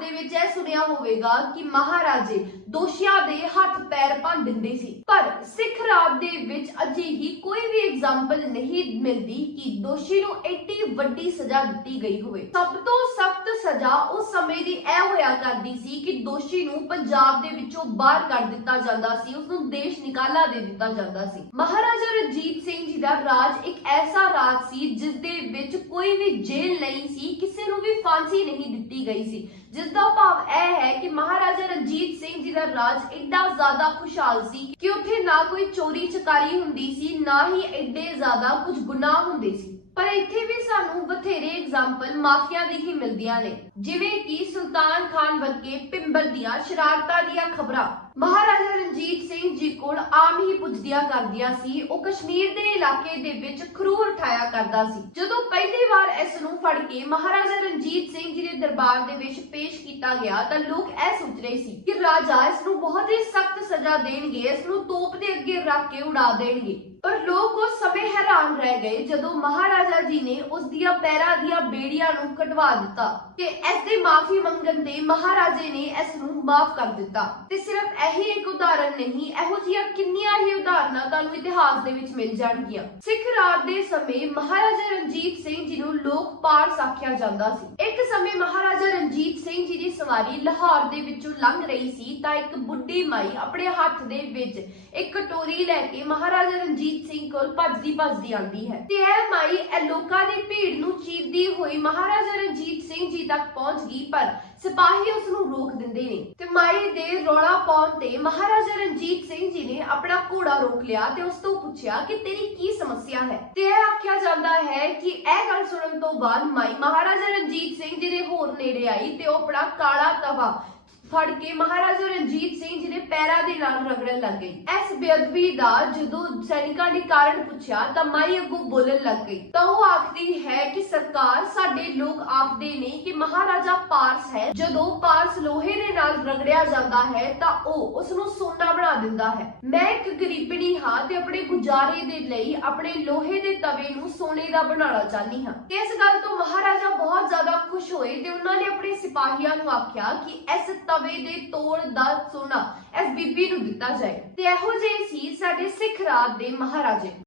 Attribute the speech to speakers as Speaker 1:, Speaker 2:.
Speaker 1: ਦੇ ਵਿੱਚ ਇਹ ਸੁਣਿਆ ਹੋਵੇਗਾ ਕਿ ਮਹਾਰਾਜੇ ਦੋਸ਼ੀਆਂ ਦੇ ਹੱਥ ਪੈਰ ਭੰਨ ਦਿੰਦੇ ਸੀ। ਪਰ ਸਿੱਖ ਰਾਜ ਦੇ ਵਿੱਚ ਅਜਿਹੀ ਕੋਈ ਵੀ ਐਗਜ਼ਾਮਪਲ ਨਹੀਂ ਮਿਲਦੀ ਕਿ ਦੋਸ਼ੀ ਨੂੰ ਏਡੀ ਵੱਡੀ ਸਜ਼ਾ ਦਿੱਤੀ ਗਈ ਹੋਵੇ। ਸਭ ਤੋਂ ਸਖਤ ਸਜ਼ਾ ਉਸ ਸਮੇਂ ਦੀ ਇਹ ਹੋਇਆ ਕਰਦੀ ਸੀ ਕਿ ਦੋਸ਼ੀ ਨੂੰ ਪੰਜਾਬ ਦੇ ਵਿੱਚੋਂ ਬਾਹਰ ਕੱਢ ਦਿੱਤਾ ਜਾਂਦਾ ਸੀ ਉਸ ਨੂੰ ਦੇਸ਼ ਨਿਕਾਲਾ ਦੇ ਦਿੱਤਾ ਜਾਂਦਾ ਸੀ। ਮਹਾਰਾਜਾ ਰਣਜੀਤ ਸਿੰਘ ਜੀ ਦਾ ਰਾਜ ਐਸਾ ਰਾਜ ਸੀ ਜਿਸ ਦੇ ਵਿੱਚ ਕੋਈ ਵੀ ਜੇਲ੍ਹ ਨਹੀਂ ਸੀ ਕਿਸੇ ਨੂੰ ਵੀ ਫਾਂਸੀ ਨਹੀਂ ਦਿੱਤੀ ਗਈ ਸੀ ਜਿਸ ਦਾ ਭਾਵ ਇਹ ਹੈ ਕਿ ਮਹਾਰਾਜਾ ਰਣਜੀਤ ਸਿੰਘ ਜੀ ਦਾ ਰਾਜ ਇੰਨਾ ਜ਼ਿਆਦਾ ਖੁਸ਼ਹਾਲ ਸੀ ਕਿ ਉੱਥੇ ਨਾ ਕੋਈ ਚੋਰੀ ਚਕਾਰੀ ਹੁੰਦੀ ਸੀ ਨਾ ਹੀ ਐਡੇ ਜ਼ਿਆਦਾ ਕੁਝ ਗੁਨਾਹ ਹੁੰਦੇ ਸੀ ਪਰ ਇੱਥੇ ਵੀ ਸਾਨੂੰ ਬਥੇਰੇ ਐਗਜ਼ਾਮਪਲ ਮਾਫੀਆ ਦੀ ਹੀ ਮਿਲਦੀਆਂ ਨੇ ਜਿਵੇਂ ਕਿ ਸੁਲਤਾਨ ਖਾਨ ਵਰਗੇ ਪਿੰਬਰ ਦੀਆਂ ਸ਼ਰਾਰਤਾਂ ਦੀਆਂ ਖਬਰਾਂ ਮਹਾਰਾਜਾ ਰਣਜੀਤ ਸਿੰਘ ਜੀ ਕੋਲ ਆਮ ਹੀ ਪੁੱਜਦੀਆਂ ਕਰਦੀਆਂ ਸੀ ਉਹ ਕਸ਼ਮੀਰ ਦੇ ਇਲਾਕੇ ਦੇ ਵਿੱਚ ਖਰੂਰ ਉਠਾਇਆ ਕਰਦਾ ਸੀ। ਜਦੋਂ ਪਹਿਲੀ ਵਾਰ ਇਸ ਨੂੰ ਫੜ ਕੇ ਮਹਾਰਾਜਾ ਰਣਜੀਤ ਸਿੰਘ ਜੀ ਦੇ ਦਰਬਾਰ ਦੇ ਵਿੱਚ ਪੇਸ਼ ਕੀਤਾ ਗਿਆ, ਤਾਂ ਲੋਕ ਇਹ ਸੋਚ ਰਹੇ ਸੀ ਕਿ ਰਾਜਾ ਇਸ ਨੂੰ ਬਹੁਤ ਹੀ ਸਖਤ ਸਜ਼ਾ ਦੇਣਗੇ, ਇਸ ਨੂੰ ਤੋਪ ਦੇ ਅੱਗੇ ਰੱਖ ਕੇ ਉਡਾ ਦੇਣਗੇ। ਪਰ ਲੋਕ ਉਸ ਸਮੇਂ ਹੈਰਾਨ ਰਹਿ ਗਏ, ਜਦੋਂ ਮਹਾਰਾਜਾ ਜੀ ਨੇ ਉਸ ਦੀਆਂ ਪੈਰਾਂ ਦੀਆਂ ਬੇੜੀਆਂ ਨੂੰ ਕਟਵਾ ਦਿੱਤਾ ਤੇ ਇਸ ਦੀ ਮਾਫੀ ਮੰਗਣ ਤੇ ਮਹਾਰਾਜੇ ਨੇ ਇਸ ਨੂੰ ਮਾਫ ਕਰ ਦਿੱਤਾ। ਤੇ ਸਿਰਫ ਇਹੀ ਇੱਕ ਉਦਾਹਰਣ ਨਹੀਂ, ਇਹੋ ਜਿਹੀਆਂ ਕਿੰਨੀਆਂ ਹੀ ਉਦਾਹਰਨਾਂ ਤੁਹਾਨੂੰ ਇਤਿਹਾਸ ਦੇ ਵਿੱਚ ਮਿਲ ਜਾਣਗੀਆਂ। ਸਿੱਖ ਰਾਜ ਦੇ ਸਮੇਂ ਮਹਾਰਾਜਾ ਰਣਜੀਤ ਸਿੰਘ ਜੀ ਨੂੰ ਲੋਕ ਪਾਰਸ ਆਖਿਆ ਜਾਂਦਾ ਸੀ। ਇੱਕ ਸਮੇਂ ਮਹਾਰਾਜਾ ਰਣਜੀਤ ਸਿੰਘ ਜੀ ਦੀ ਸਵਾਰੀ ਲਾਹੌਰ ਦੇ ਵਿੱਚੋਂ ਲੰਘ ਰਹੀ ਸੀ, ਤਾਂ ਇੱਕ ਬੁੱਢੀ ਮਾਈ ਆਪਣੇ ਹੱਥ ਦੇ ਵਿੱਚ ਇੱਕ ਕਟੋਰੀ ਲੈ ਕੇ ਮਹਾਰਾਜਾ ਰਣਜੀਤ ਸਿੰਘ ਕੋਲ ਭੱਜਦੀ ਭੱਜਦੀ ਆਉਂਦੀ ਹੈ। ਤੇ ਇਹ ਮਾਈ ਇਹ ਲੋਕਾਂ ਦੀ ਭੀੜ ਨੂੰ ਚੀਰਦੀ ਹੋਈ ਮਹਾਰਾਜਾ ਰਣਜੀਤ ਸਿੰਘ ਜੀ ਤੱਕ ਪਹੁੰਚ ਗਈ, ਪਰ ਸਿਪਾਹੀ ਉਸ ਨੂੰ ਰੋਕ ਦਿੰਦੇ ਨੇ। ਤੇ ਮਾਈ ਦੇ ਰੌਲਾ ਪਾਉਣ ਤੇ ਮਹਾਰਾਜਾ ਰਣਜੀਤ ਸਿੰਘ ਜੀ ਨੇ ਆਪਣਾ ਘੋੜਾ ਰੋਕ ਲਿਆ ਤੇ ਉਸ ਤੋਂ ਪੁੱਛਿਆ ਕਿ ਤੇਰੀ ਕੀ ਸਮੱਸਿਆ ਹੈ? ਤੇ ਇਹ ਆਖਿਆ ਜਾਂਦਾ ਹੈ ਕਿ ਇਹ ਗੱਲ ਸੁਣਨ ਤੋਂ ਬਾਅਦ ਮਾਈ ਮਹਾਰਾਜਾ ਰਣਜੀਤ ਨੇੜੇ ਆਈ ਤੇ ਉਹ ਆਪਣਾ ਕਾਲਾ ਤਵਾ ਫੜ ਕੇ ਮਹਾਰਾਜਾ ਰਣਜੀਤ ਸਿੰਘ ਜੀ ਦੇ ਪੈਰਾਂ ਦੇ ਨਾਲ ਰਗੜਨ ਲੱਗ ਗਈ। ਇਸ ਬੇਅਦਬੀ ਦਾ ਜਦੋਂ ਸੈਨਿਕਾਂ ਨੇ ਕਾਰਨ ਪੁੱਛਿਆ ਤਾਂ ਮਾਈ ਅੱਗੋਂ ਬੋਲਣ ਲੱਗ ਗਈ। ਤਾਂ ਉਹ ਆਖਦੀ ਹੈ ਕਿ ਸਰਕਾਰ ਸਾਡੇ ਲੋਕ ਆਖਦੇ ਨੇ ਕਿ ਮਹਾਰਾਜਾ ਪਾਰਸ ਹੈ। ਜਦੋਂ ਪਾਰਸ ਲੋਹੇ ਦੇ ਨਾਲ ਰਗੜਿਆ ਜਾਂਦਾ ਹੈ ਤਾਂ ਉਹ ਉਸ ਨੂੰ ਸੋਨਾ ਬਣਾ ਦਿੰਦਾ ਹੈ। ਮੈਂ ਇੱਕ ਗਰੀਬਣੀ ਹਾਂ ਤੇ ਆਪਣੇ ਗੁਜ਼ਾਰੇ ਦੇ ਲਈ ਆਪਣੇ ਲੋਹੇ ਦੇ ਤਵੇ ਨੂੰ ਸੋਨੇ ਦਾ ਬਣਾਉਣਾ ਚਾਹਨੀ ਹਾਂ। ਤੇ ਇਸ ਗੱਲ ਤੋਂ ਮਹਾਰਾਜਾ ਬਹੁਤ ਜ਼ਿਆਦਾ ਹੋਏ ਤੇ ਉਹਨਾਂ ਨੇ ਆਪਣੇ ਸਿਪਾਹੀਆਂ ਨੂੰ ਆਖਿਆ ਕਿ ਇਸ ਤਵੇ ਦੇ ਤੋੜ ਦਾ ਸੋਨਾ ਇਸ ਬੀਬੀ ਨੂੰ ਦਿੱਤਾ ਜਾਏ। ਤੇ ਇਹੋ ਜਿਹੇ ਸੀ ਸਾਡੇ ਸਿੱਖ ਰਾਜ ਦੇ ਮਹਾਰਾਜੇ।